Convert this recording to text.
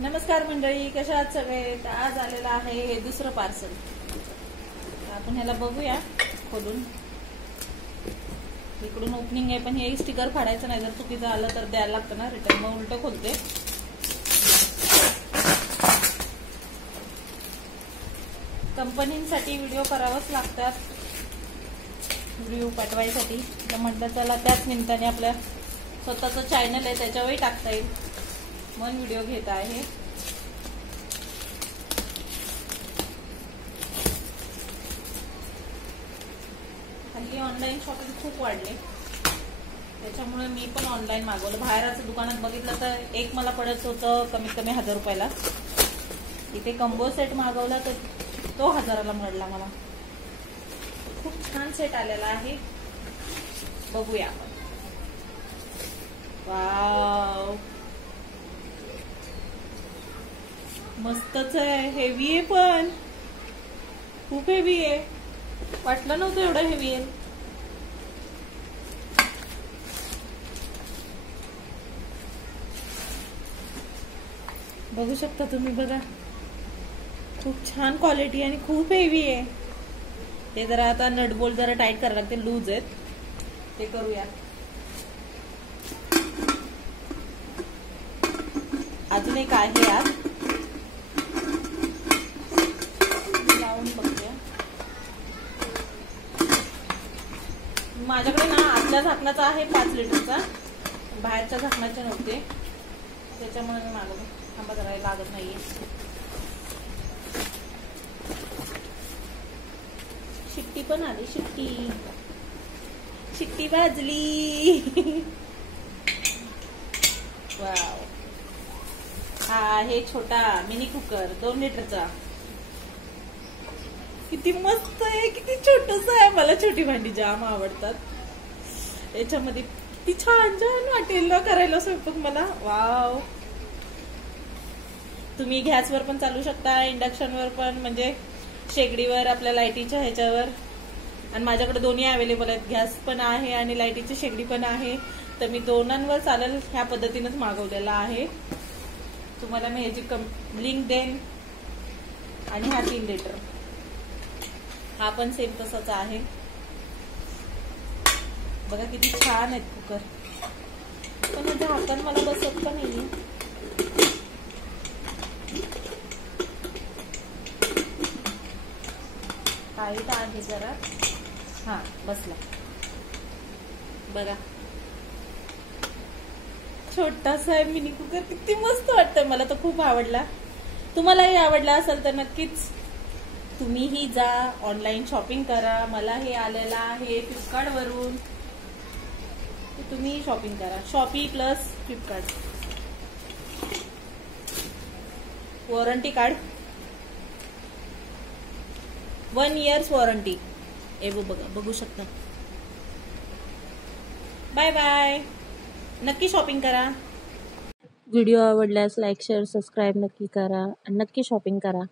नमस्कार मंडळी, कशा आहात सगळे? तर आज आलेलं आहे हे दुसरं पार्सल. आपण ह्याला बघूया खोलून. इकडून ओपनिंग आहे, पण हे स्टिकर फाडायचं नाही. जर चुकीचं आलं तर द्यायला लागतं ना रिटर्न. मग उलट खोलते. कंपनीसाठी व्हिडिओ करावंच लागतात, व्हिडिओ पाठवायसाठी. तर म्हटलं चला त्याच निमित्ताने आपल्या स्वतःचं चॅनल आहे त्याच्यावरही टाकता येईल म्हणून व्हिडिओ घेत आहे. हल्ली ऑनलाईन शॉपिंग खूप वाढले, त्याच्यामुळे मी पण ऑनलाईन मागवलं. बाहेरचं दुकानात बघितलं तर एक मला पडत होतं कमीत कमी 1000 रुपयाला. इथे कंबो सेट मागवला तर तो 1000ला मिळाला मला. खूप छान सेट आलेला आहे, बघूया आपण. वाव, मस्तच आहे. हेवी आहे, पण खूप हेवी आहे. वाटलं नव्हतं एवढं हेवी आहे. बघू शकता तुम्ही, बघा खूप छान क्वालिटी आणि खूप हेवी आहे. ते जरा आता नट बोल्ट जरा टाईट करायला लागते, लूज आहेत. ते करूया. अजून एक आहे यात, लावून बघूया. माझ्याकडे ना आतल्या झाकणाचा आहे 5 लिटरचा, बाहेरच्या झाकणाचे नव्हते, त्याच्यामुळे मी मागवलं. थांबा जरा, लागत नाहीये. शिट्टी पण आली, शिट्टी शिट्टी वाजली. वाव, हा आहे छोटा मिनी कुकर 2 लिटरचा. किती मस्त आहे, किती छोटस आहे. मला छोटी भांडी जाम आवडतात. याच्यामध्ये किती छान छान वाटेल ना करायला स्वयंपाक मला. वाव, तुम्ही गॅसवर पण चालू शकता, इंडक्शनवर पण, म्हणजे शेगडीवर, आपल्या लाईटीच्या ह्याच्यावर. आणि माझ्याकडे दोन्ही अवेलेबल आहेत, गॅस पण आहे आणि लाईटीची शेगडी पण आहे. तर मी दोनांवर चालेल ह्या पद्धतीनेच मागवलेला आहे. तुम्हाला मी ह्याची लिंक देईन. आणि हा 3 लिटर, हा पण सेम तसाच आहे. बघा किती छान आहेत कुकर. पण ह्याचं हातान मला बसत पण नाहीये. टाईट आहे जरा. हा, बसला. बघा, छोटासा आहे मिनी कुकर. किती मस्त वाटतंय, मला तर खूप आवडला. तुम्हालाही आवडला असेल तर नक्कीच तुम्हीही जा, ऑनलाईन शॉपिंग करा. मला हे आलेलं आहे फ्लिपकार्ट वरून, तुम्ही शॉपिंग करा. Shopee plus Flipkart. Warranty card 1 years warranty. बघा, बघू शकता. बाय बाय, नक्की शॉपिंग करा. व्हिडिओ आवडल्यास लाईक, शेअर, सबस्क्राईब नक्की करा आणि नक्की शॉपिंग करा.